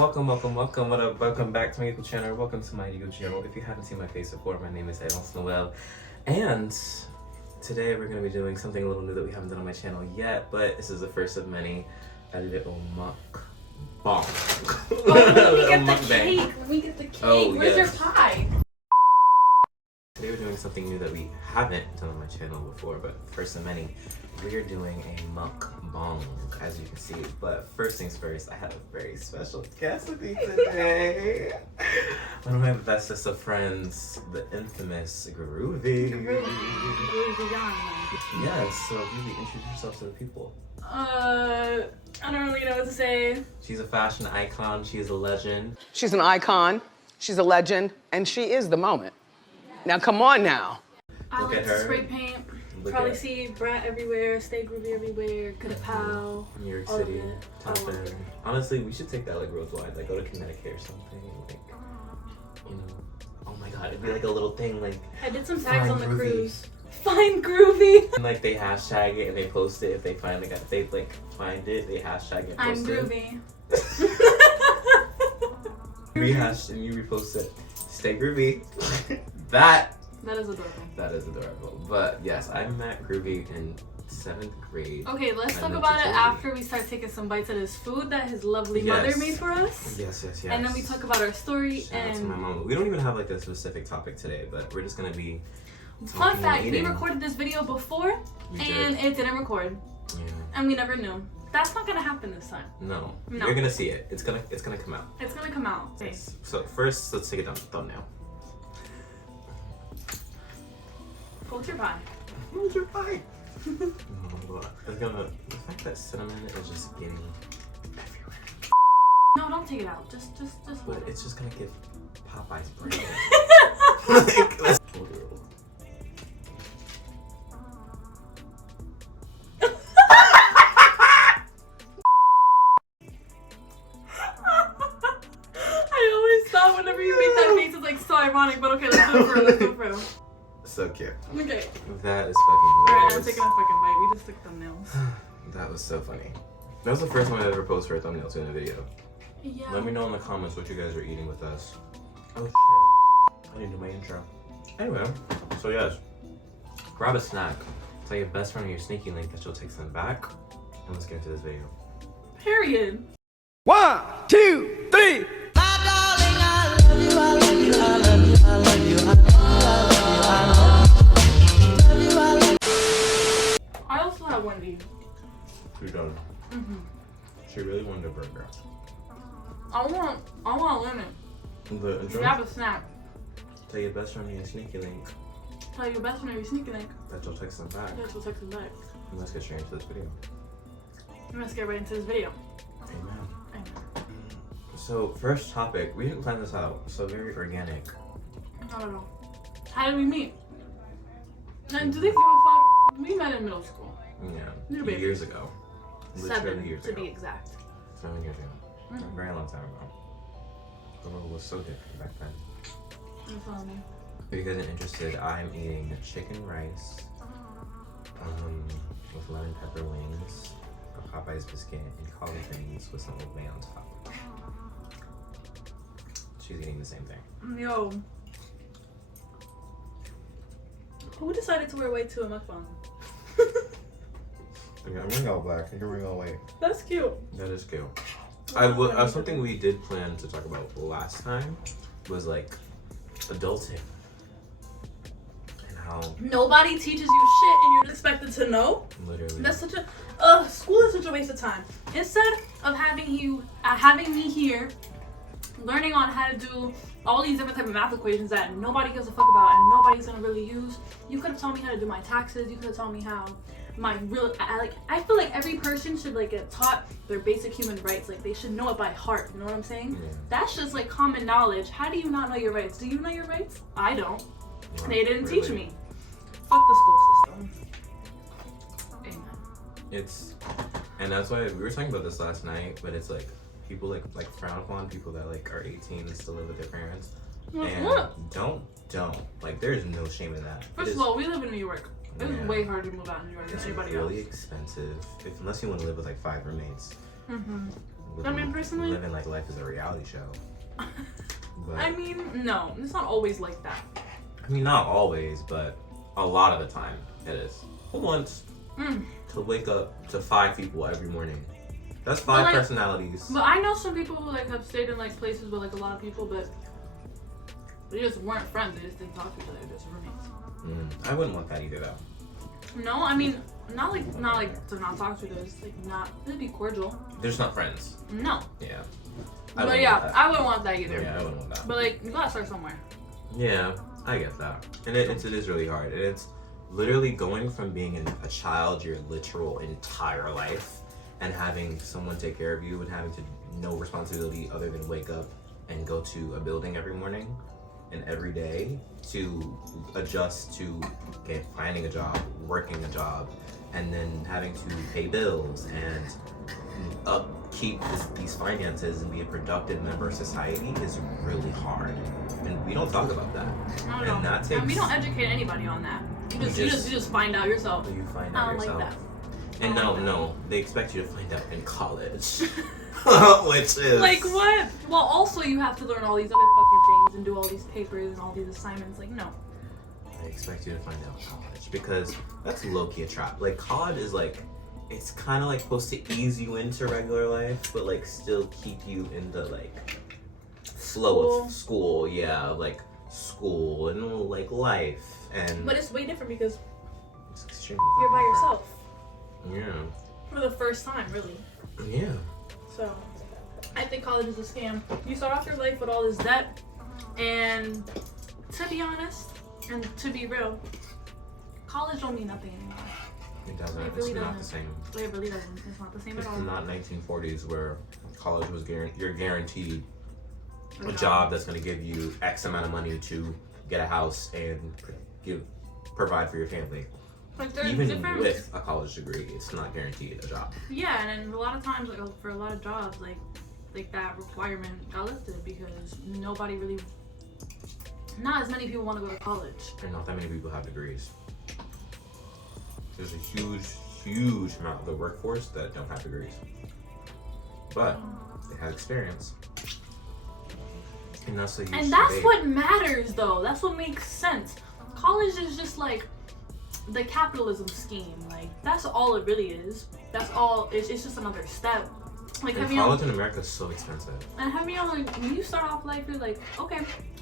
Welcome. What up? Welcome back to my YouTube channel. Welcome to my YouTube channel. If you haven't seen my face before, my name is Avans Noël. And today we're going to be doing something a little new that we haven't done on my channel yet, but this is the first of many. A little mukbang. Let me get the cake. Oh, Where's yes. your pie? Today we're doing something new that we haven't done on my channel before, but first of many. We are doing a mukbang, as you can see. But first things first, I have a very special guest with me today. One of my bestest of friends, the infamous Groovy. Yes, so Groovy, introduce yourself to the people. I don't really know what to say. She's a fashion icon. She is a legend. She's an icon, she's a legend, and she is the moment. Now come on now. I Look like at to her. spray paint. Look Probably at- see Brat everywhere, Stay Groovy everywhere, Kapow. New York all of City, it. top I love 10. it. Honestly, we should take that like worldwide. Like go to Connecticut or something. Like, you know, oh my god, it'd be like a little thing like. I did some tags on the Groovy. cruise. Find Groovy. And like they hashtag it and they post it if they finally got they like find it, they hashtag it. I'm Post it. Groovy. Rehash and you repost it. Stay groovy. That That is adorable. is adorable. But yes, I met Groovy in 7th grade. Okay, let's I talk know about what it you told me. after we start taking some bites of his food that his lovely Yes. mother made for us. Yes. And then we talk about our story Shout out to my and mom. We don't even have like a specific topic today, but we're just gonna be fun talking and fact, we eating. recorded this video before We and did. it didn't record. Yeah. And we never knew. That's not gonna happen this time. No. No. You're gonna see it. It's gonna come out. It's gonna come out. Okay. Yes. So first, let's take a thumbnail. Hold your pie. Where's your pie? It's gonna. The fact that cinnamon is just getting everywhere, No, don't take it out. Just but it's just gonna give Popeye's brain. Like, let's hold it. I always thought whenever you make that face, it's like so ironic, but okay, let's do it for real. Let's do it for real. So cute. Okay. That is fucking Alright, I'm hilarious. taking a fucking bite. We just took thumbnails. That was so funny. That was the first time I ever posted for a thumbnail to in a video. Yeah. Let me know in the comments what you guys are eating with us. Oh shit. I didn't do my intro. Anyway, so yes. Grab a snack. Tell your best friend or your sneaky link that you'll take them back. And let's get into this video. Period. 1, 2, 3. I also have Wendy. She done. She really wanted a burger. I want lemon. The intro. Grab a snack. Tell your best friend or your sneaky link Tell your best friend if you sneaking link. that you'll text them back. Yes, we'll text them back. And let's get straight into this video. Let's get right into this video. Amen. So first topic, we didn't plan this out, so very organic. Not at all. How did we meet? And do they give a fuck? We met in middle school. Yeah. You're Years ago. Literally 7 years to ago. be exact. 7 years ago. A very long time ago. The world was so different back then. You follow me? If you guys are interested, I'm eating chicken rice with lemon pepper wings, a Popeye's biscuit, and collard greens with some Old Bay on top. She's eating the same thing. Yo. Who decided to wear white to a mukbang? Okay, I'm wearing all black, and you're wearing all white. That's cute. That is cute. Something we did plan to talk about last time was like adulting. And how Nobody teaches you shit and you're expected to know. literally That's such a school is such a waste of time. Instead of having me here learning on how to do all these different type of math equations that nobody gives a fuck about and nobody's gonna really use, you could have taught me how to do my taxes. You could have taught me how I feel like every person should like get taught their basic human rights. Like they should know it by heart. You know what I'm saying? Yeah. That's just like common knowledge. How do you not know your rights? Do you know your rights? I don't. Wow, They didn't really. teach me. Fuck the school system. Amen. And that's why we were talking about this last night, but it's like people like frown upon people that like are 18 and still live with their parents. And What? don't like there's no shame in that. First of all, we live in New York. It was Yeah. way harder to move out in New York than It's anybody really else. expensive unless you want to live with like 5 roommates. I mean, personally, living like life is a reality show. But, I mean, no, it's not always like that. I mean, not always, but a lot of the time it is. Who wants to wake up to 5 people every morning? That's 5 personalities. But I know some people who like have stayed in like places with like a lot of people, but they just weren't friends. They just didn't talk to each other. They were just roommates. I wouldn't want that either, though. No, I mean, not like to not talk to each other. It's like not. It'd be cordial. They're just not friends. No. Yeah. But yeah, I wouldn't want that either. Yeah, I wouldn't want that. But like, you gotta start somewhere. Yeah, I get that. And it is really hard. And it's literally going from being a child your literal entire life and having someone take care of you and having to no responsibility other than wake up and go to a building every morning and every day to adjust to finding a job, working a job, and then having to pay bills and upkeep these finances and be a productive member of society is really hard. And we don't talk about that. I don't and know. that takes, and we don't educate anybody on that. You just find out yourself. You find I out don't yourself. like that. And no, they expect you to find out in college. Which is Like what? Well, also you have to learn all these other fucking things and do all these papers and all these assignments. Like no. I expect you to find out in college because that's low-key a trap. Like college is like, it's kind of like supposed to ease you into regular life, but like still keep you in the like flow of school. Yeah, like school and like life and. But it's way different because it's extremely you're by yourself Yeah. for the first time, really. Yeah. So, I think college is a scam. You start off your life with all this debt, and to be honest, and to be real, college don't mean nothing anymore. It doesn't. It really it's not doesn't. the same. It really doesn't. It's not the same It's at all. not 1940s where college was you're guaranteed a job that's going to give you X amount of money to get a house and provide for your family. Like there's Even different, with a college degree, it's not guaranteed a job. yeah, and a lot of times, like for a lot of jobs, like that requirement got lifted because nobody really, not as many people want to go to college. And not that many people have degrees. There's a huge amount of the workforce that don't have degrees. But they have experience. And that's a huge And that's debate. what matters, though. That's what makes sense. College is just like the capitalism scheme. Like that's all it really is. That's all. It's just another step. Like And college in America is so expensive. And have you know, like when you start off life, you're like, okay,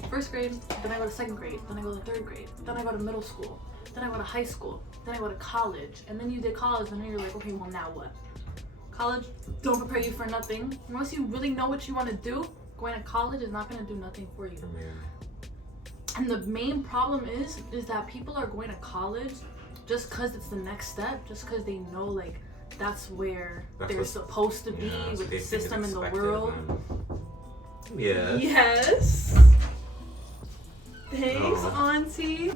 first grade, then I go to second grade, then I go to third grade, then I go to middle school, then I go to high school, then I go to college, and then you did college, and then you're like, okay, well now what? College don't prepare you for nothing. Unless you really know what you want to do, going to college is not going to do nothing for you. And the main problem is that people are going to college just because it's the next step, just because they know like that's where they're supposed to be with the system in the world. Yes. Yes. Thanks, Auntie.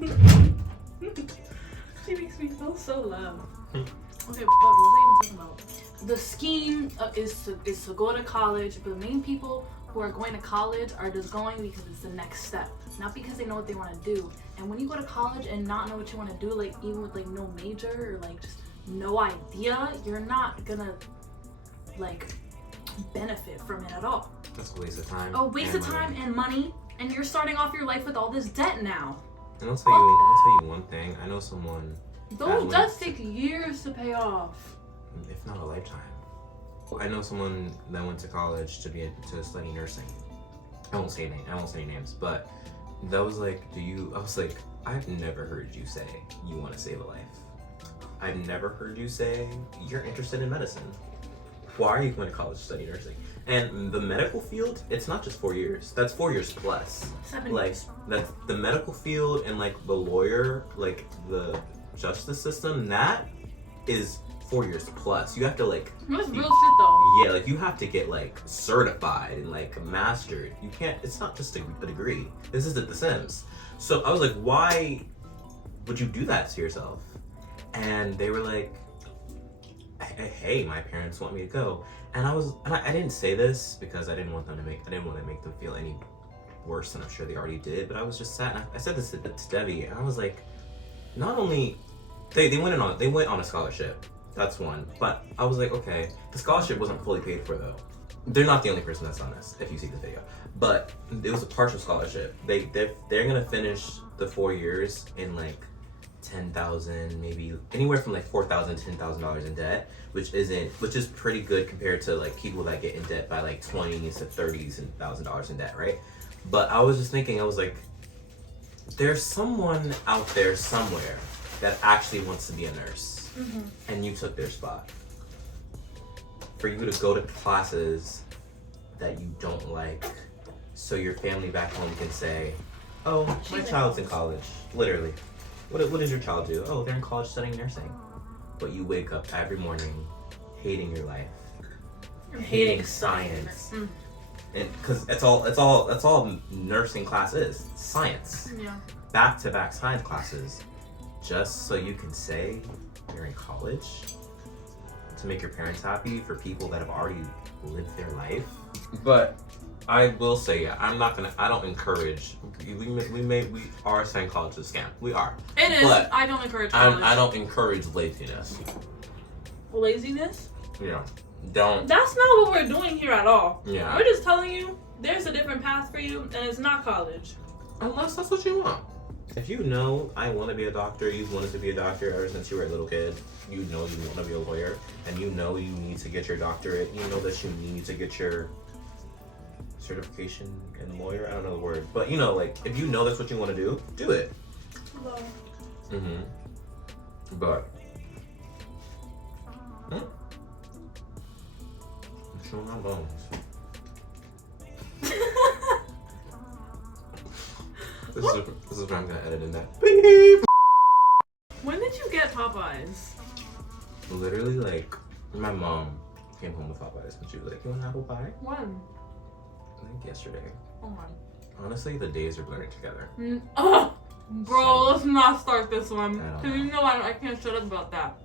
She makes me feel so loved. Okay, but what was I even talking about? The scheme is to go to college, but the main people who are going to college are just going because it's the next step, not because they know what they want to do. And when you go to college and not know what you want to do, like even with like no major or like just no idea, you're not gonna like benefit from it at all. That's a waste of time. A waste of time and money, and you're starting off your life with all this debt now. And I'll tell you one thing. I know someone. Those debts take years to pay off. If not a lifetime. I know someone that went to college to study nursing. I won't say any names, but that was like, I was like, I've never heard you say you want to save a life. I've never heard you say you're interested in medicine. Why are you going to college to study nursing? And the medical field, it's not just 4 years. That's 4 years plus. 7 like, years. That's the medical field and like the lawyer, like the justice system, that is 4 years plus. You have to like. That's real shit though. Yeah, like you have to get like certified and like mastered. You can't. It's not just a degree. This isn't The Sims. So I was like, why would you do that to yourself? And they were like, hey, my parents want me to go. And I didn't say this because I didn't want to make them feel any worse than I'm sure they already did. But I was just sad. And I said this to Debbie, and I was like, not only they went on a scholarship. That's one. But I was like, okay, the scholarship wasn't fully paid for though. they're not the only person that's on this, if you see the video. But it was a partial scholarship. They're gonna finish the 4 years in like 10,000, maybe anywhere from like $4,000 to $10,000 in debt, which is pretty good compared to like people that get in debt by like 20s to 30s and $1,000 in debt, right? But I was just thinking, I was like, there's someone out there somewhere that actually wants to be a nurse, and you took their spot. For you to go to classes that you don't like, so your family back home can say, oh, my child's in college. Literally. What does your child do? Oh, they're in college studying nursing. But you wake up every morning hating your life. Hating science. And because that's all nursing class is. Science. Yeah. Back-to-back science classes. Just so you can say you're in college. To make your parents happy for people that have already lived their life. But I will say, I don't encourage, we are saying college is a scam. We are. It is. But I don't encourage college. I don't encourage laziness. Laziness? Yeah. Don't. That's not what we're doing here at all. Yeah. We're just telling you there's a different path for you, and it's not college. Unless that's what you want. If you know I want to be a doctor, you've wanted to be a doctor ever since you were a little kid, you know you want to be a lawyer, and you know you need to get your doctorate, you know that you need to get your certification in lawyer, I don't know the word, but you know, like, if you know that's what you want to do it. Hello. But I'm showing my bones. This is where I'm gonna edit in that beep. When did you get Popeyes? Literally, like, my mom came home with Popeyes and she was like, you want an apple pie? When? I think yesterday. Oh my. Honestly, the days are blurring together. Bro, let's not start this one. I don't Because you know I can't shut up about that.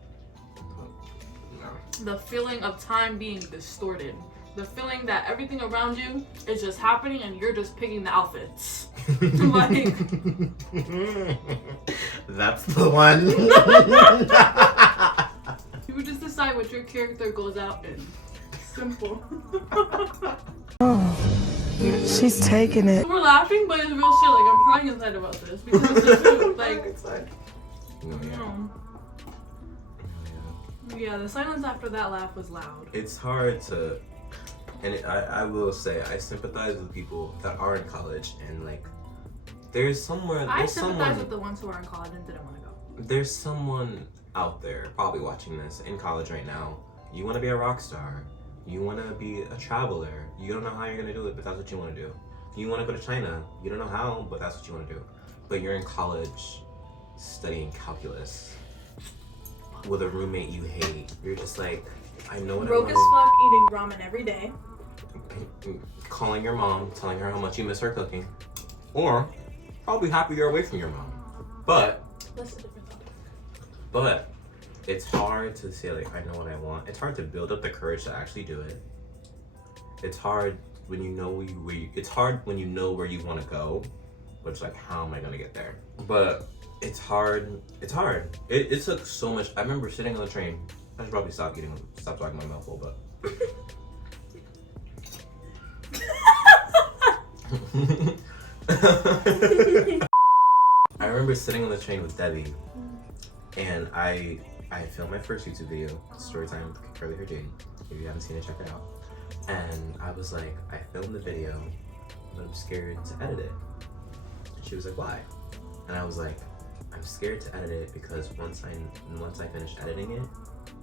No. The feeling of time being distorted. The feeling that everything around you is just happening and you're just picking the outfits. Like, that's the one. you would just decide what your character goes out in. Simple. She's taking it. We're laughing, but it's real shit. Like, I'm crying inside about this because it's the truth. Like, yeah, the silence after that laugh was loud. It's hard to, and I will say, I sympathize with people that are in college and like, I sympathize with the ones who are in college and didn't want to go. There's someone out there probably watching this in college right now. You want to be a rock star. You want to be a traveler. You don't know how you're going to do it, but that's what you want to do. You want to go to China. You don't know how, but that's what you want to do. But you're in college studying calculus with a roommate you hate. You're just like, I know what Broke I as want. fuck, eating ramen every day. Calling your mom, telling her how much you miss her cooking. Or probably happy you're away from your mom. But That's a different topic. But it's hard to say, like, I know what I want. It's hard to build up the courage to actually do it. It's hard when you know it's hard when you know where you want to go, but it's like, how am I gonna get there? But it's hard. It's hard. It took so much. I remember sitting on the train. I should probably stop talking my mouth full, but. I remember sitting on the train with Debbie, and I filmed my first YouTube video, Storytime with Curly Hair Jane. If you haven't seen it, check it out. And I was like, I filmed the video, but I'm scared to edit it. And she was like, why? And I was like, I'm scared to edit it because once I finish editing it,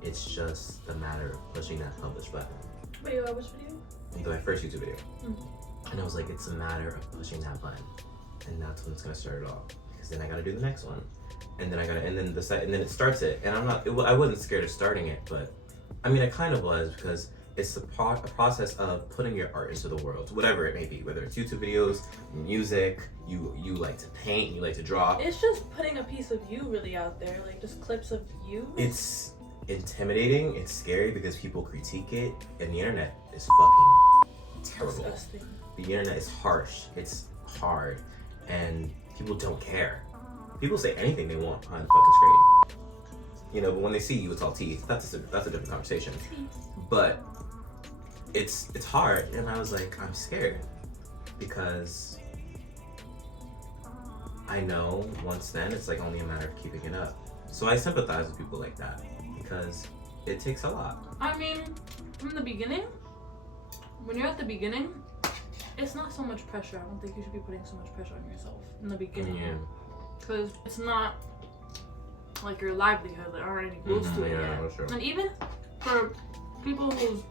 it's just a matter of pushing that publish button. Wait, which video? My first YouTube video. And I was like, it's a matter of pushing that button, and that's when it's gonna start it off. Because then I gotta do the next one, and then it starts it. And I wasn't scared of starting it, but I mean, I kind of was, because it's a process of putting your art into the world, whatever it may be, whether it's YouTube videos, music, you like to paint, you like to draw. It's just putting a piece of you really out there, like just clips of you. It's intimidating, it's scary because people critique it, and the internet is fucking terrible. Disgusting. The internet is harsh, it's hard, and people don't care. People say anything they want on the fucking screen. You know, but when they see you, it's all teeth. That's a different conversation. But it's hard, and I was like, I'm scared because I know once then it's like only a matter of keeping it up. So I sympathize with people like that because it takes a lot. I mean, from the beginning, when you're at the beginning, it's not so much pressure. I don't think you should be putting so much pressure on yourself in the beginning. Yeah. Because it's not like your livelihood. There aren't any rules to it yet. Sure. And even for people whose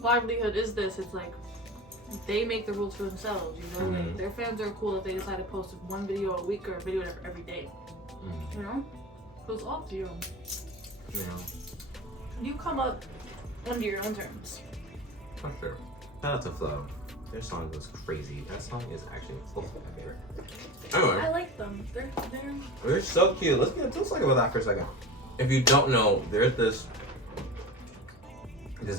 livelihood is this, it's like they make the rules for themselves, you know? Like, their fans are cool if they decide to post one video a week or a video every day. You know? So it's all to you. You know. You come up under your own terms. For sure. Shout out to Flo. Their song was crazy. That song is actually my favorite. Anyway. I like them. They're so cute. Let's talk about that for a second. If you don't know, there's this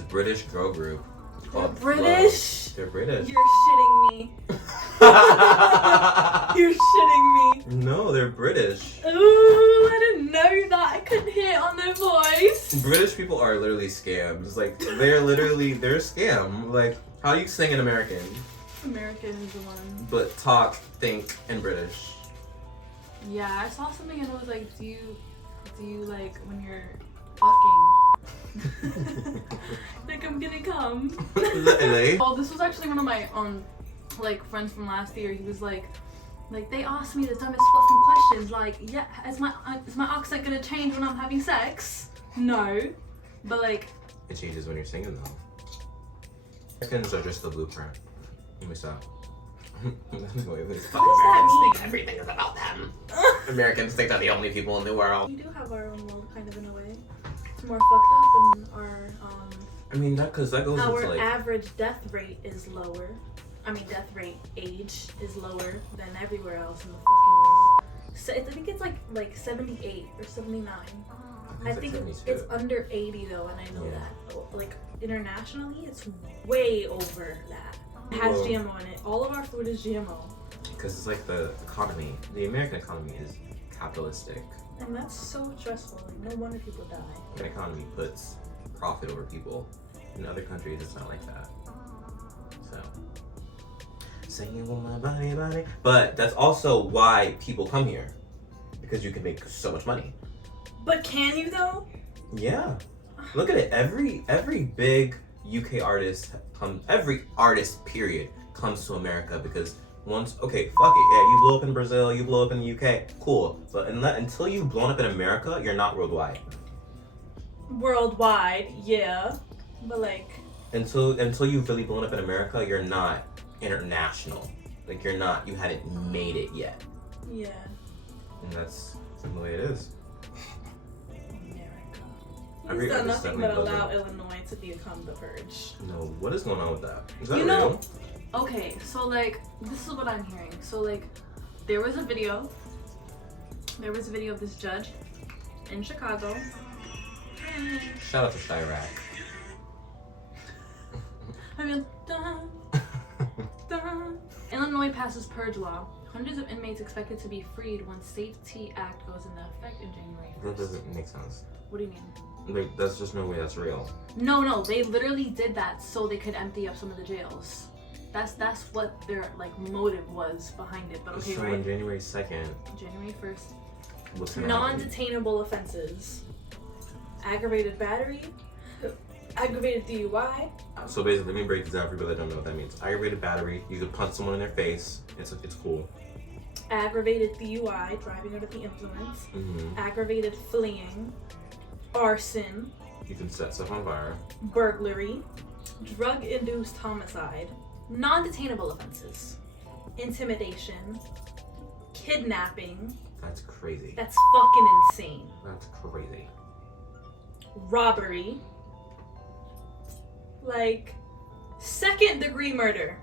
British girl group called British? Flo. They're British. You're shitting me. You're shitting me. No, they're British. Ooh, I didn't know that. I couldn't hear it on their voice. British people are literally scams. Like, they're a scam. Like, how do you sing in American? American is the one. But talk, think, and British. Yeah, I saw something and it was like, do you like when you're fucking? Like I'm gonna come. Literally. Well, this was actually one of my like friends from last year. He was like they asked me the dumbest fucking questions. Like, yeah, is my accent gonna change when I'm having sex? No, but like It changes when you're singing though. Americans are just the blueprint. Let me stop. what does that mean? Everything is about them. Americans think they're the only people in the world. We do have our own world, kind of, in a way. It's more fucked up, and our I mean, that goes into like average death rate is lower. I mean, death rate age is lower than everywhere else in the fucking world. So I think it's like 78 or 79. I think it's under 80 though, and I know that. Like internationally, it's way over that. It has GMO in it. All of our food is GMO. Because it's like the economy. The American economy is capitalistic. And that's so stressful. Like, no wonder people die. An economy puts profit over people. In other countries, it's not like that. So, singing with my body. But that's also why people come here, because you can make so much money. But can you though? Yeah. Look at it. Every big UK artist every artist period comes to America because once, okay, fuck it, yeah, you blow up in Brazil, you blow up in the UK, cool. But until you've blown up in America, you're not worldwide. Worldwide, yeah. But like until you've really blown up in America, you're not international. Like you hadn't made it yet. Yeah. And that's the way it is. He's done nothing but allow Illinois to become the purge. No, what is going on with that? Is that real? Know, okay, so like, this is what I'm hearing. So like, there was a video of this judge in Chicago. Shout out to Chirac. I mean, dun, dun. Illinois passes purge law. Hundreds of inmates expected to be freed once Safety Act goes into effect in January 1st. That doesn't make sense. What do you mean? Like, that's just no way that's real. No, they literally did that so they could empty up some of the jails. That's what their like motive was behind it. But okay, so right? on January 2nd, January 1st. what's gonna happen? Non-detainable offenses: aggravated battery, aggravated DUI. So basically, let me break this down for people that don't know what that means. Aggravated battery, you could punch someone in their face. It's cool. Aggravated DUI, driving under the influence. Mm-hmm. Aggravated fleeing. Arson. You can set stuff on fire. Burglary. Drug-induced homicide. Non-detainable offenses. Intimidation. Kidnapping. That's crazy. That's fucking insane. That's crazy. Robbery. Like, second-degree murder.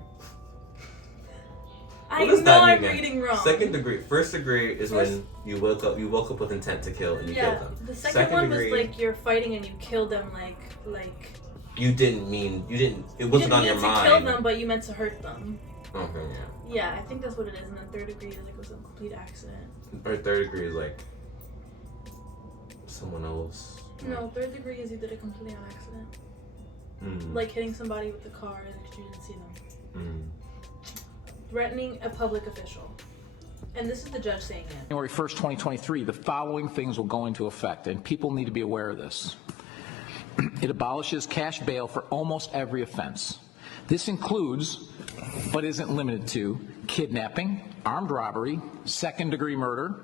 I know I'm reading wrong. Second degree. First degree is when you woke up with intent to kill and you killed them. The second one was like you're fighting and you killed them like you didn't it wasn't on your mind. You didn't mean to kill them, but you meant to hurt them. Okay, yeah. Yeah, I think that's what it is. And then third degree is like it was a complete accident. Or third degree is like someone else. No, third degree is you did it completely on accident. like hitting somebody with the car and you didn't see them. Threatening a public official. And this is the judge saying it. January 1st, 2023, the following things will go into effect, and people need to be aware of this. It abolishes cash bail for almost every offense. This includes, but isn't limited to, kidnapping, armed robbery, second-degree murder,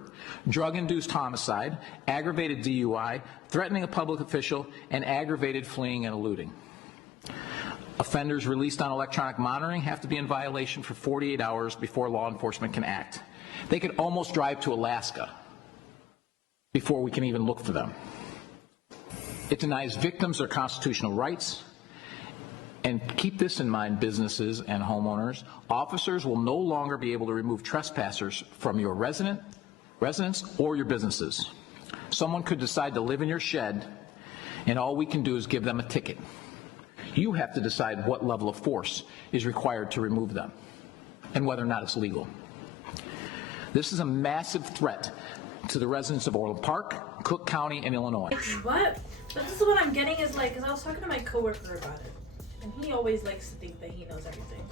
drug-induced homicide, aggravated DUI, threatening a public official, and aggravated fleeing and eluding. Offenders released on electronic monitoring have to be in violation for 48 hours before law enforcement can act. They could almost drive to Alaska before we can even look for them. It denies victims their constitutional rights. And keep this in mind, businesses and homeowners. Officers will no longer be able to remove trespassers from your residence or your businesses. Someone could decide to live in your shed, and all we can do is give them a ticket. You have to decide what level of force is required to remove them and whether or not it's legal. This is a massive threat to the residents of Orland Park, Cook County, and Illinois. What? But this is what I'm getting is like, because I was talking to my coworker about it, and he always likes to think that he knows everything.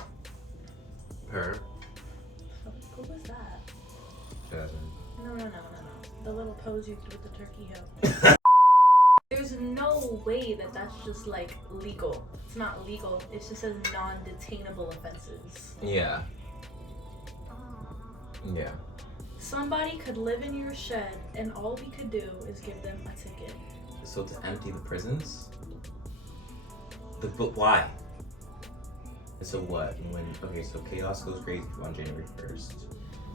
Her? Who was that? Jasmine. No. The little pose you did with the turkey heel. There's no way that that's just like legal. It's not legal. It just says non-detainable offenses. Yeah. Somebody could live in your shed and all we could do is give them a ticket. So to empty the prisons? But why? So what? Okay, so chaos goes crazy on January 1st.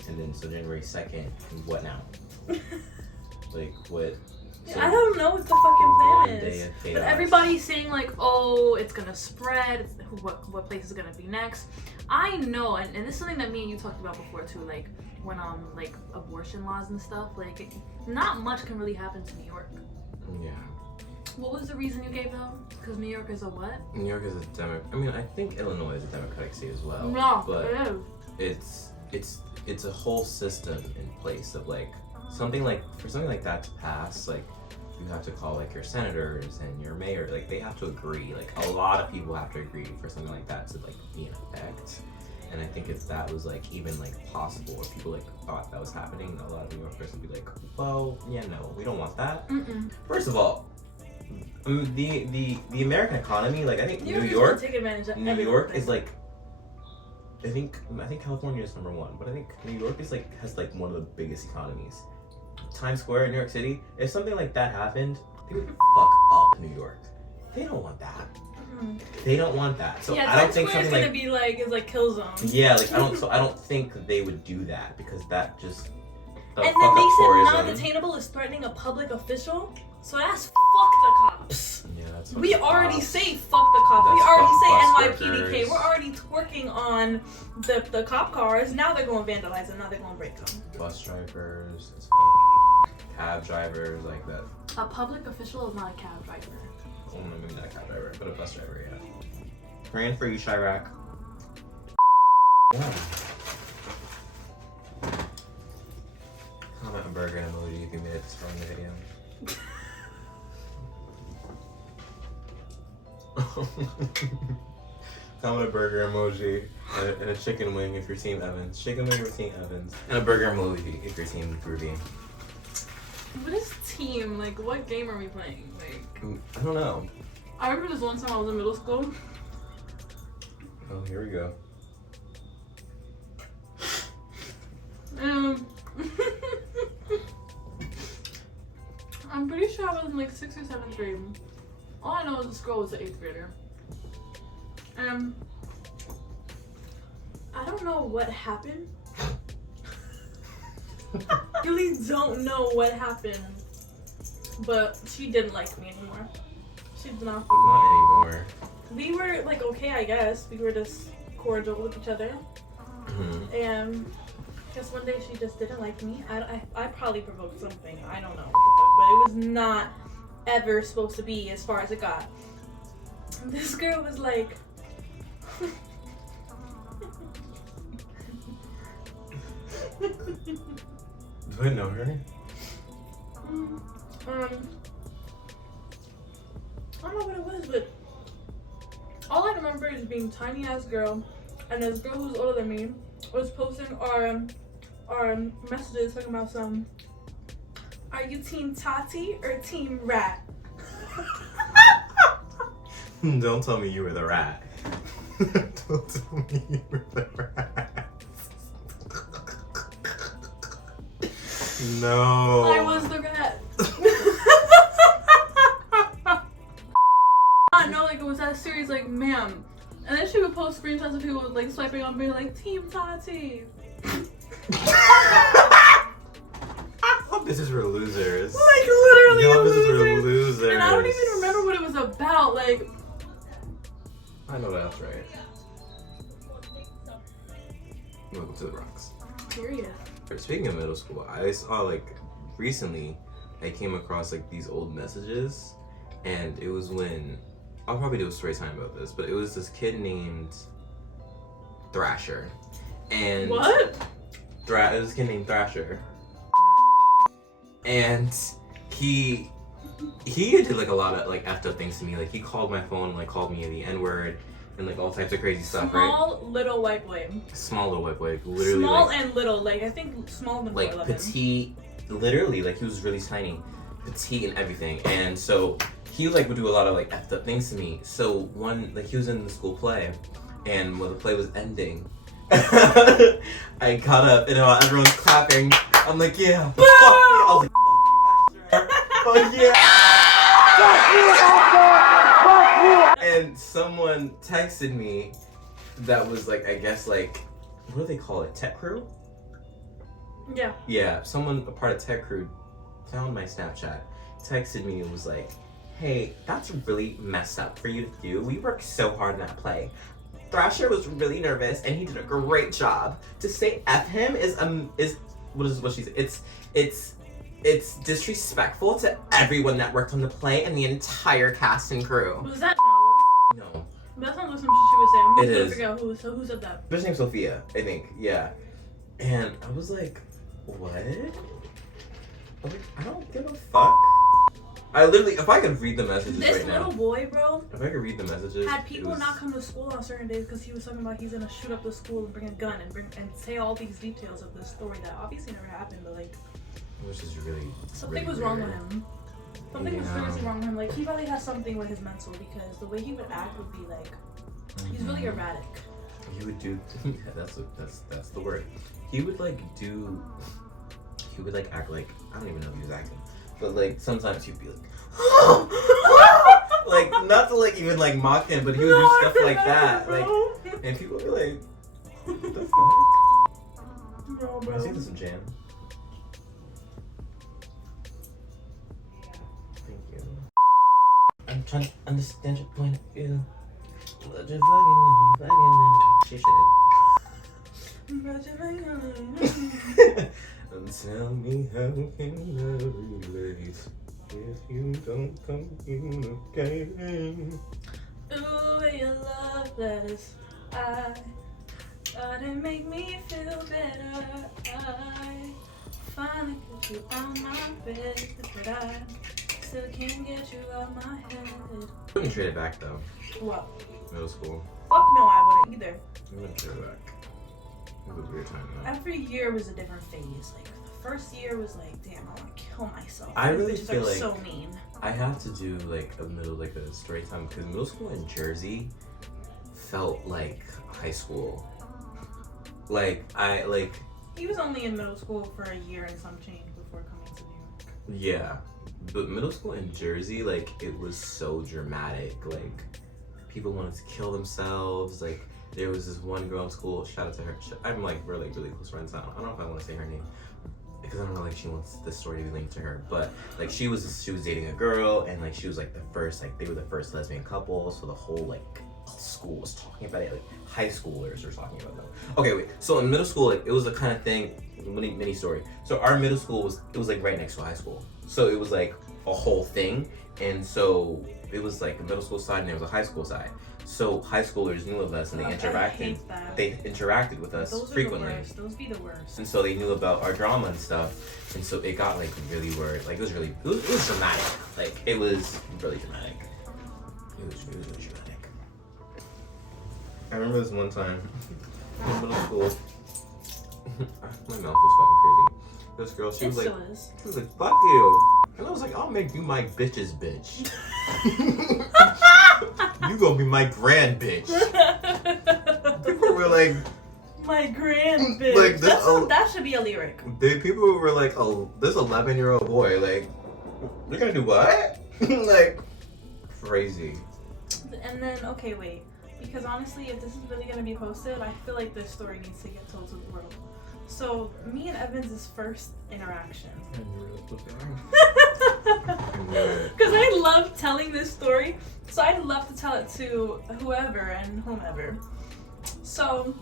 And then so January 2nd, and what now? Like what? So I don't know what the fucking plan day is. of chaos. But everybody's saying like, oh, it's gonna spread. What place is gonna be next? I know, and this is something that me and you talked about before too. Like when like abortion laws and stuff. Like not much can really happen to New York. Yeah. What was the reason you gave them? Because New York is a what? New York is a I mean, I think Illinois is a democratic state as well. No, but it is. it's a whole system in place of like something like for something like that to pass, like you have to call like your senators and your mayor, like they have to agree. Like a lot of people have to agree for something like that to like be in effect. And I think if that was like even like possible, or people like thought that was happening, a lot of New Yorkers would be like, well, yeah, no, we don't want that. First of all, the American economy, like I think New York is like, I think California is number one, but I think New York is like has like one of the biggest economies. Times Square in New York City, if something like that happened, they would fuck up New York. They don't want that. They don't want that. So yeah, I don't think something something gonna be like is like kill zone. Yeah, like I don't think they would do that because that just and then makes it non-detainable is threatening a public official. So that's fuck the cops. Yeah, that's we already say fuck the cops. We already say NYPDK. We're already twerking on the cop cars. Now they're going to vandalize them. Now they're going to break them. Bus drivers, cab drivers, like that. A public official is not a cab driver. Oh, no, maybe not a cab driver, but a bus driver, yeah. Praying for you, Chirac. Yeah. Comment a burger emoji if you made it this far in the video. Comment a burger emoji and a chicken wing if you're Team Evans. Chicken wing if you're Team Evans. And a burger emoji if you're Team Groovy. What is team? Like, what game are we playing? Like, I don't know. I remember this one time I was in middle school. Oh, here we go. I'm pretty sure I was in like 6th or 7th grade. All I know is this girl was an 8th grader. I don't know what happened. I really don't know what happened. But she didn't like me anymore. She did not. Not anymore. We were like okay, I guess. We were just cordial with each other. And just one day she just didn't like me. I probably provoked something. I don't know what the fuck, but it was not ever supposed to be as far as it got. This girl was like, do I know her? I don't know what it was, but tiny ass girl, and this girl who's older than me was posting our messages talking about some. Are you Team Tati or Team Rat? Don't tell me you were the rat. Don't tell me you were the rat. No. I was the rat. I know, like it was that serious, like ma'am. And then she would post screenshots of people like swiping on me like Team Tati. Bitches were losers. Like literally Y'all bitches losers. were losers. And I don't even remember what it was about. Like I know that's right. Welcome to the Bronx. period. Speaking of middle school, I saw like recently I came across like these old messages, and it was when I'll probably do a story time about this, but it was this kid named Thrasher. And What? It was this kid named Thrasher. And he did like a lot of like effed up things to me. Like he called my phone and like called me the N-word and like all types of crazy stuff, right? Small little white boy. Small little white boy, literally. Small like, and little, like I think small and like petite, literally, like he was really tiny, petite and everything. And so he like would do a lot of like effed up things to me. So one, like he was in the school play, and when the play was ending, I got up and while everyone's clapping, I'm like, yeah, fuck you. I was like, fuck yeah. And someone texted me that was like, I guess like, what do they call it? Tech crew? Yeah. Yeah, someone, a part of Tech Crew, found my Snapchat, texted me and was like, hey, that's really messed up for you to do. We worked so hard in that play. Thrasher was really nervous and he did a great job. To say F him is what she said? It's disrespectful to everyone that worked on the play and the entire cast and crew. Was that Nala? No. That's not what some shit she was saying. I'm It just gonna is. figure out who said that. Bitch named Sophia, I think. Yeah. And I was like, what? I'm like, I don't give a fuck. I literally, if I could read the messages This right now. little boy, bro, If I could read the messages. had people it was, not come to school on certain days because he was talking about he's gonna shoot up the school and bring a gun and say all these details of this story that obviously never happened, but like which is really something really was wrong weird. with him. Something was Yeah. seriously wrong with him. Like he probably has something with his mental because the way he would act would be like he's really erratic. He would do. Yeah, that's the word. He would like act like, I don't even know if he was acting, but like sometimes he'd be like, like not to like even like mock him, but he would do stuff like that, like, and people would be like, what the fuck? No, I bro. think there's a jam. Thank you. I'm trying to understand your point of view. Let you fucking let me. And tell me how can I relate if you don't communicate. Ooh, your love letters. I thought it make me feel better. I finally put you on my bed, but I still can't get you out my head. I wouldn't trade it back though. What? Middle school. Fuck no, I wouldn't either. I wouldn't trade it back. It was a weird time though. Every year was a different phase. Like the first year was like, damn, I want to kill myself. I These really bitches feel are like so mean. I have to do like a story time because middle school in Jersey felt like high school. He was only in middle school for a year and some change before coming to New York. Yeah, but middle school in Jersey, like it was so dramatic. Like people wanted to kill themselves. Like there was this one girl in school. Shout out to her. I'm like we're like really close friends. I don't know if I want to say her name because I don't know like she wants this story to be linked to her. But like she was dating a girl and like she was like the first like they were the first lesbian couple. So the whole like school was talking about it. Like high schoolers were talking about them. Okay, wait. So in middle school, like it was the kind of thing. Mini story. So our middle school was like right next to high school. So it was like a whole thing. And so it was like a middle school side and there was a high school side. So high schoolers knew of us and they I interacted. hate that. They interacted with us Those frequently. are the worst. Those be the worst. And so they knew about our drama and stuff. And so it got like really weird. Like it was dramatic. Like it was really dramatic. It was really dramatic. I remember this one time in middle school. My mouth was fucking crazy. This girl, she was like, fuck you. And I was like, I'll make you my bitch's bitch. You gonna be my grand bitch. People were like, my grand bitch. Like, that should be a lyric. People were like, oh, this 11-year-old boy, like, you're gonna do what? Like, crazy. And then, okay, wait. Because honestly, if this is really gonna be posted, I feel like this story needs to get told to the world. So, me and Evans' first interaction. Because I love telling this story, so I'd love to tell it to whoever and whomever. So,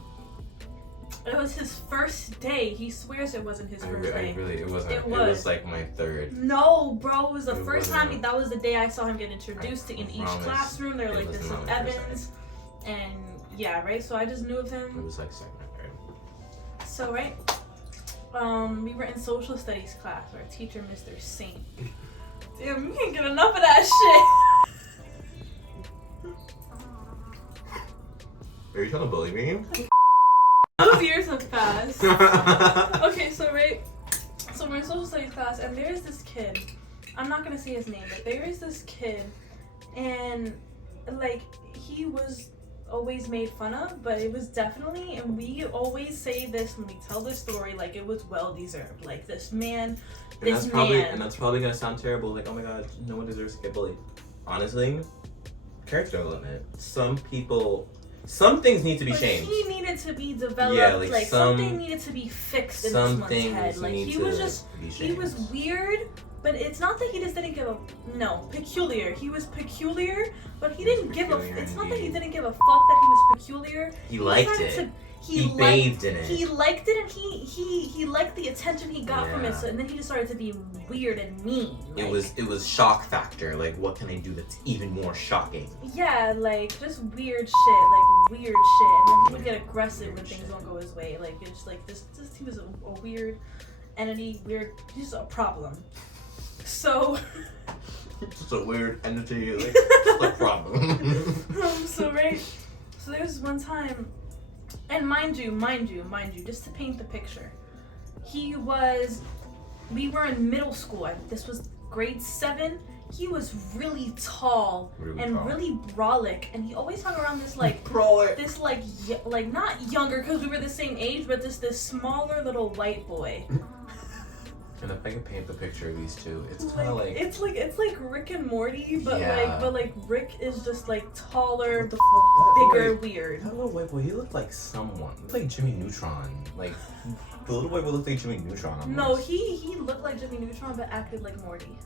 it was his first day. He swears it wasn't his first day. It wasn't. It It was like my third. No, bro, it was the first time. That was the day I saw him get introduced in each classroom. They're like, this is Evans. And yeah, right? So I just knew of him. It was like second or third. So, right? We were in social studies class. Our teacher, Mr. Saint. Damn, we can't get enough of that shit. Are you trying to bully me? Those years have passed. Okay, so right, so we're in social studies class, and there's this kid. I'm not gonna say his name, but there is this kid, and like he was always made fun of, but it was definitely, and we always say this when we tell this story, like it was well deserved. Like this man, and that's probably gonna sound terrible. Like, oh my god, no one deserves to get bullied. Honestly, character development. Some things need to be changed. He needed to be developed. Yeah, like something needed to be fixed in this man's head. Like he was weird, but it's not that he just didn't give a peculiar. He was peculiar, but he didn't give a. It's not that he didn't give a fuck that he was peculiar. He liked it. He bathed in it. He liked it, and he liked the attention he got from it. So, and then he just started to be weird and mean. Like, it was shock factor. Like, what can I do that's even more shocking? Yeah, like just weird shit, and then he would get aggressive when things don't go his way. Like it's like this he was a weird entity, he's a problem. So just a weird entity, like just a problem. So there's one time. And mind you, just to paint the picture, we were in middle school. This was grade 7. He was really tall really brolic, and he always hung around this like not younger because we were the same age, but this smaller little white boy. And if I can paint the picture of these two, it's kind of like it's like Rick and Morty, but like Rick is just like taller, bigger, weird. That little white boy, he looked like someone. He looked like Jimmy Neutron. Like the little white boy looked like Jimmy Neutron. Almost. No, he looked like Jimmy Neutron, but acted like Morty.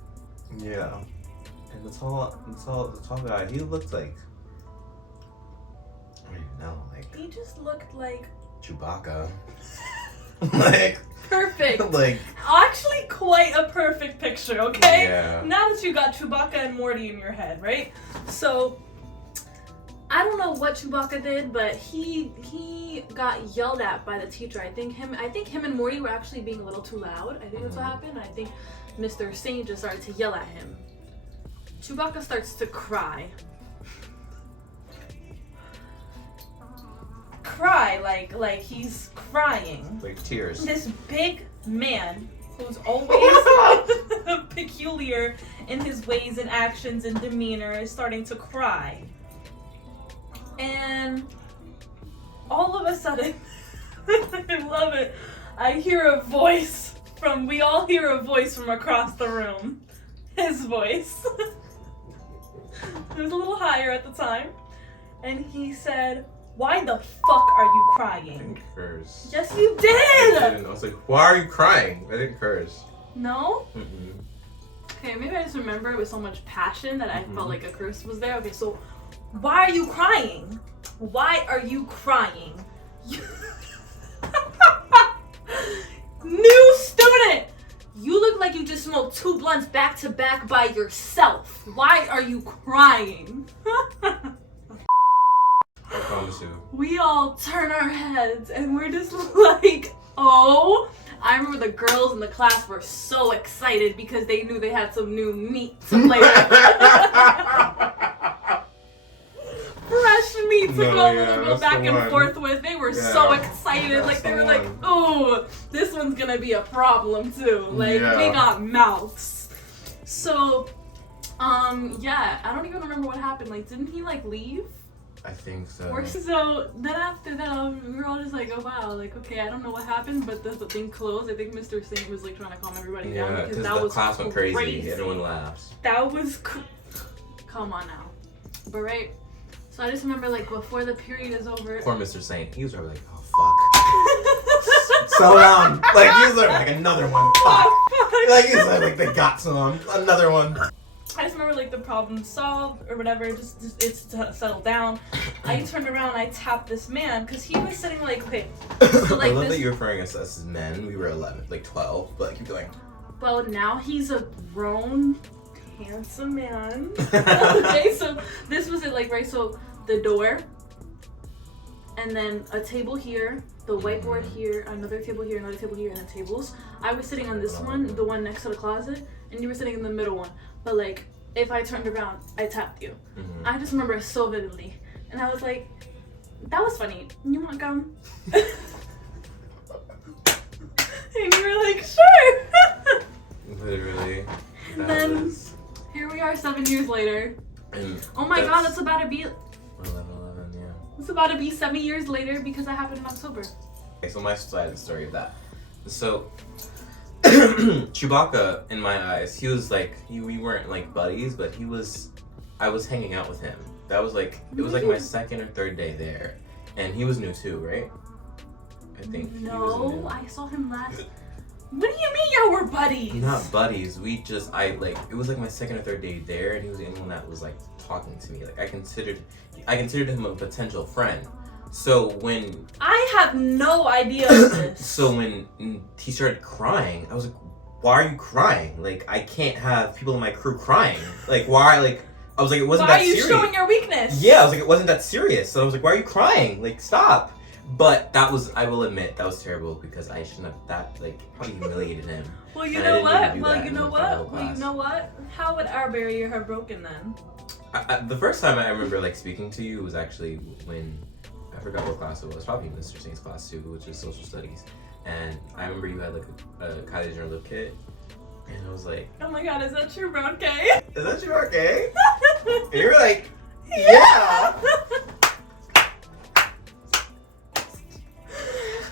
Yeah, and the tall guy, he looked like I don't even know, like he just looked like Chewbacca. Like. Perfect. Like actually quite a perfect picture, okay? Yeah. Now that you got Chewbacca and Morty in your head, right? So I don't know what Chewbacca did, but he got yelled at by the teacher. I think him and Morty were actually being a little too loud. I think that's what happened. I think Mr. Saint just started to yell at him. Chewbacca starts to cry. Like he's crying. Like tears. This big man who's always peculiar in his ways and actions and demeanor is starting to cry. And all of a sudden, I love it, we all hear a voice from across the room. His voice. It was a little higher at the time. And he said, "Why the fuck are you crying?" I didn't curse. Yes, you did! I was like, why are you crying? I didn't curse. No? Mm-mm. Okay, maybe I just remember it with so much passion that I felt like a curse was there. Okay, so why are you crying? Why are you crying? New student! You look like you just smoked 2 blunts back to back by yourself. Why are you crying? I promise you. We all turn our heads and we're just like, oh. I remember the girls in the class were so excited because they knew they had some new meat to play with. Fresh meat. he took No, over yeah, to go that's back the and one. forth with. They were Yeah, so excited. that's Like, they the were like, one. ooh, this one's gonna be a problem too. Like, Yeah. we got mouths. So, yeah, I don't even remember what happened. Like, didn't he, like, leave? I think so. Or so then after that, we were all just like, oh wow, like, okay, I don't know what happened, but the thing closed. I think Mr. Saint was like trying to calm everybody down Yeah, because because that the was class went crazy. Everyone laughs. That was come on now. But right, so I just remember like before the period is over. Poor Mr. Saint. He was probably like, oh fuck. So like he was like another one. Fuck. Like he's like they got some. Another one. I just remember like the problem solved or whatever, just it's settled down. I turned around, I tapped this man because he was sitting like, okay, so like I love this. that you're referring us as men. We were 11, like 12, but keep going. Well, now he's a grown, handsome man. Okay, so this was it, like, right, so the door, and then a table here, the whiteboard here, another table here, and then tables. I was sitting on this one, the one next to the closet, and you were sitting in the middle one. But, like, if I turned around, I tapped you. I just remember it so vividly. And I was like, that was funny. You want gum? And you were like, sure. Literally. And then here we are 7 years later. And Oh my god, that's about to be 11, yeah. it's about to be 7 years later because that happened in October. Okay, so my side of the story of that. So Chewbacca, in my eyes, he was like we weren't like buddies, but I was hanging out with him. That was like it was like my second or third day there, and he was new too, right? I think. he was No, new. I saw him last. What do you mean y'all were buddies? Not buddies. It was like my second or third day there, and he was the only one that was like talking to me. Like I considered him a potential friend. So when I have no idea of this. So when he started crying, I was like, why are you crying? Like, I can't have people in my crew crying. Like, why? Like, I was like, it wasn't Why that are you serious. showing your weakness? Yeah, I was like, it wasn't that serious. So I was like, why are you crying? Like, stop. But I will admit, that was terrible because I shouldn't have, probably humiliated him. Well, you And I know didn't what? need to do Well, that you in know the final what? Well, you class. know what? How would our barrier have broken then? The first time I remember, like, speaking to you was actually when, I forgot what class it was, probably Mr. Saint's class too, which was social studies. And I remember you had, like, a Kylie Jenner lip kit. And I was like, Oh my god, is that true, Brown K? is that you okay? And you were like, yeah.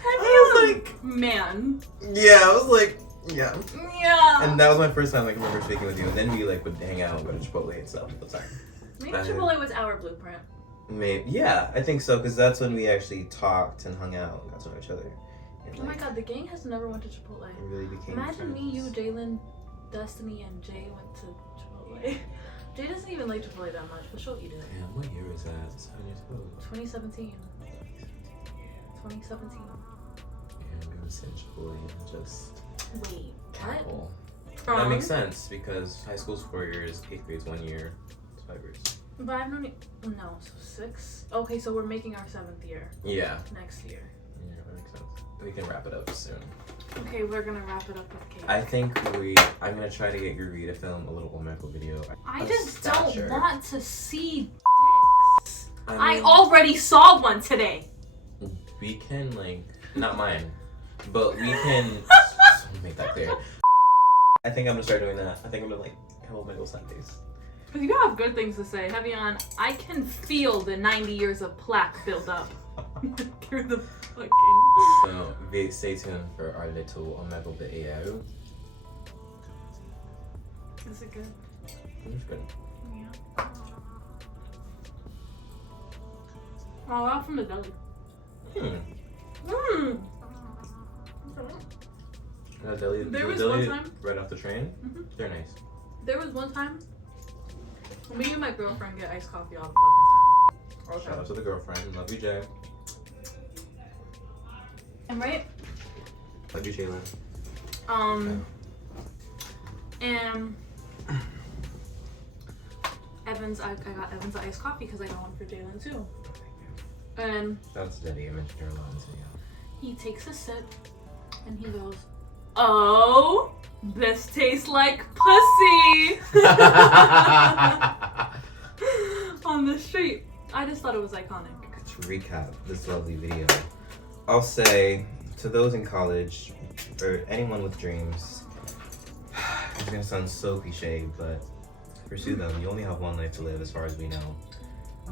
I was like, man. Yeah, I was like, yeah. Yeah. And that was my first time, like, I remember speaking with you. And then we, like, would hang out and go to Chipotle and stuff all the time. Maybe Chipotle was our blueprint. Maybe, yeah, I think so, because that's when we actually talked and hung out and got to know each other. And, Oh my god, the gang has never went to Chipotle. we really became Imagine me, you, friends. Jalen, Destiny, and Jay went to Chipotle. Jay doesn't even like Chipotle that much, but she'll eat it. Damn, what year was that? 7 years ago. 2017. 2017. Yeah, we was in Chipotle and just Wait, what? cackle. That makes sense, because high school's 4 years, 8th grade's 1 year, it's 5 years. But I've known you. No, so 6. Okay, so we're making our 7th year Yeah. next year. Yeah, that makes sense. We can wrap it up soon. Okay, we're gonna wrap it up with cake. I think I'm gonna try to get Groovy to film a little Omegle video. I of just stature. don't want to see dicks. I I mean, already saw one today. we can, like, not mine, but we can make that clear. I think I'm gonna start doing that. I think I'm gonna, like, hold Omegle Sundays. Cause you gotta have good things to say. Heavy on, I can feel the 90 years of plaque build up through the fucking. So, stay tuned for our little Omegle video. Is it good? It's good. Yeah. Oh, out from the deli. Mmm. Deli, There was deli one time- right off the train. Mhm. They're nice. There was one time me and my girlfriend get iced coffee all the fucking time. All the Shout time. out to the girlfriend. Love you, Jay. And right? Love you, Jalen. And Evans, I got Evans iced coffee because I got one for Jalen too. And Shout out to Daddy. I mentioned her a lot. So yeah. he takes a sip and he goes, "Oh, this tastes like pussy." On the street. I just thought it was iconic. To recap this lovely video, I'll say to those in college or anyone with dreams, it's gonna sound so cliche, but pursue them. You only have one life to live as far as we know.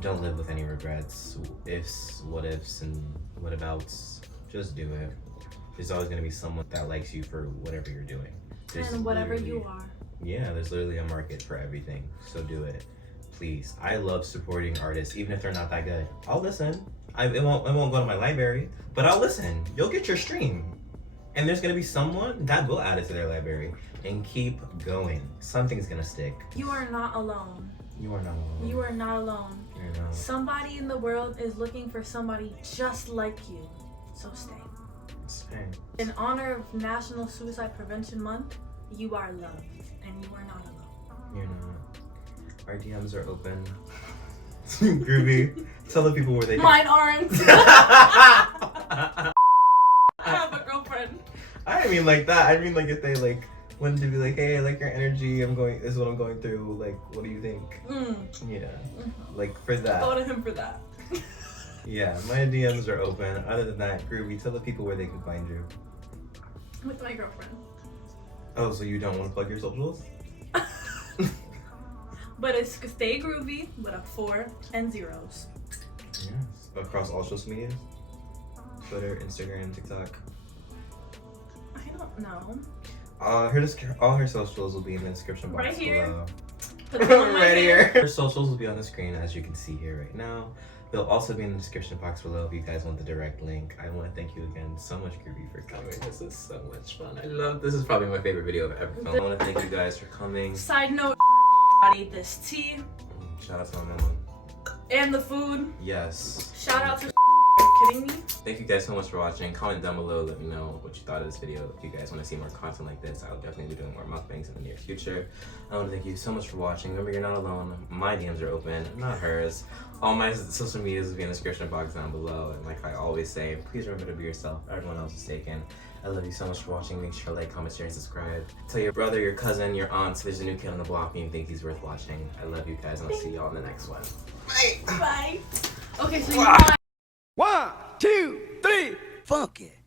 Don't live with any regrets, ifs, what ifs, and what abouts. Just do it. There's always gonna be someone that likes you for whatever you're doing. And whatever you are. Yeah, there's literally a market for everything. So do it. Please. I love supporting artists, even if they're not that good. I'll listen. It won't go to my library, but I'll listen. You'll get your stream. And there's gonna be someone that will add it to their library. And keep going. Something's gonna stick. You are not alone. You are not alone. You are not alone. You're not. Somebody in the world is looking for somebody just like you. So stay. Stay. In honor of National Suicide Prevention Month, you are loved. And you are not alone. You're not. Our DMs are open. Groovy. Tell the people where they Mine aren't. I have a girlfriend. I didn't mean like that. I mean like if they like wanted to be like, hey, I like your energy. This is what I'm going through. Like, what do you think? Yeah. Like for that. Go to him for that. Yeah, my DMs are open. Other than that, Groovy, tell the people where they can find you. With my girlfriend. Oh, so you don't want to plug your socials? But it's Stay Groovy with a 4 and zeros. Yes. Across all social medias? Twitter, Instagram, TikTok. I don't know. All her socials will be in the description box Right here. below. Put them on my Right here. hair. Her socials will be on the screen as you can see here right now. They'll also be in the description box below if you guys want the direct link. I want to thank you again so much, Groovy, for coming. This is so much fun. This is probably my favorite video I've ever filmed. I want to thank you guys for coming. Side note, I ate this tea Shout out to my mom. and the food. Yes. Shout out to you kidding me? Thank you guys so much for watching. Comment down below. Let me know what you thought of this video. If you guys want to see more content like this, I'll definitely be doing more mukbangs in the near future. I want to thank you so much for watching. Remember, you're not alone. My DMs are open, not hers. All my social medias will be in the description box down below. And like I always say, please remember to be yourself. Everyone else is taken. I love you so much for watching. Make sure to like, comment, share, and subscribe. Tell your brother, your cousin, your aunt, there's a new kid on the block and you think he's worth watching. I love you guys, and I'll see y'all in the next one. Bye. Bye. Okay, so you know 1, 2, 3, funk it.